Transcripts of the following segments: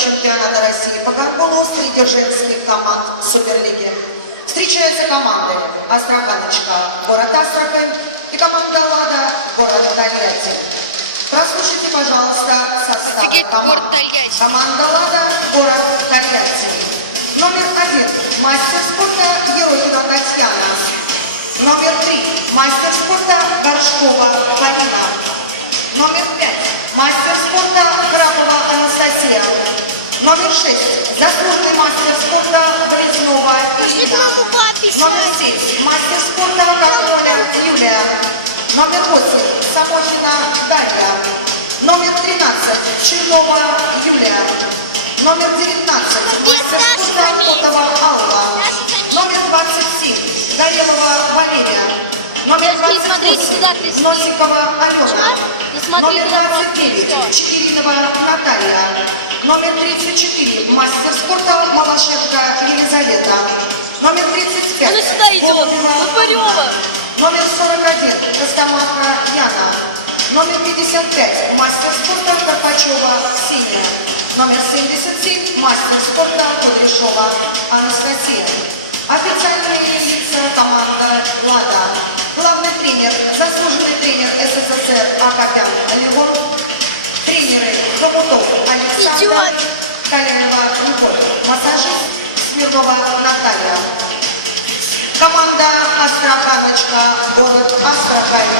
чемпионата России по горболу среди женских команд Суперлиги. Встречаются команды Астраханочка, город Астрахань, и команда Лада, город Тольятти. Прослушайте, пожалуйста, состав команд. Команда Лада, город Тольятти. Номер 1. Мастер спорта Ерохина Татьяна. Номер 3. Мастер спорта Горшкова Полина. Номер 5. Мастер спорта Храмова Анастасия. Номер 6. Заслуженный мастер спорта Брезнова Ирина. Номер 7. Мастер спорта Контроля Юлия. Номер 8. Самохина Дарья. Номер 13. Чернова Юлия. Номер 19. Мастер спорта Котова Алла. Номер 27. Горелова Валерия. Номер 28. Носикова Алена. Номер 29. Чигиринова Наталья. Номер 34. Мастер спорта Малашенко Елизавета. Номер 35. Он сюда идет. Лопарева. Номер 41. Костомарка Яна. Номер 55. Мастер спорта Карпачева Ксения. Номер 77. Мастер спорта Кудряшова Анастасия. Официальные лица команда Лада. Главный тренер, заслуженный тренер СССР Акопян Левон. Тренеры Хомутов Александр, Калянова Любовь, массажист Смирнова Наталья. Команда Астраханочка, город Астрахань.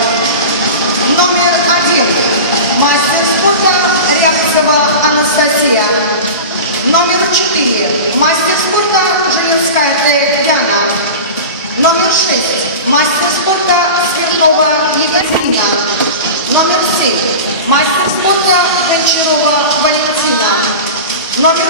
Номер 1. Мастер спорта Рябцева Анастасия. Номер 4. Мастер спорта Железская Татьяна. Номер 6. Мастер спорта Смирнова Екатерина. Номер 7. Мастер спорта Гончарова Валентина. Номер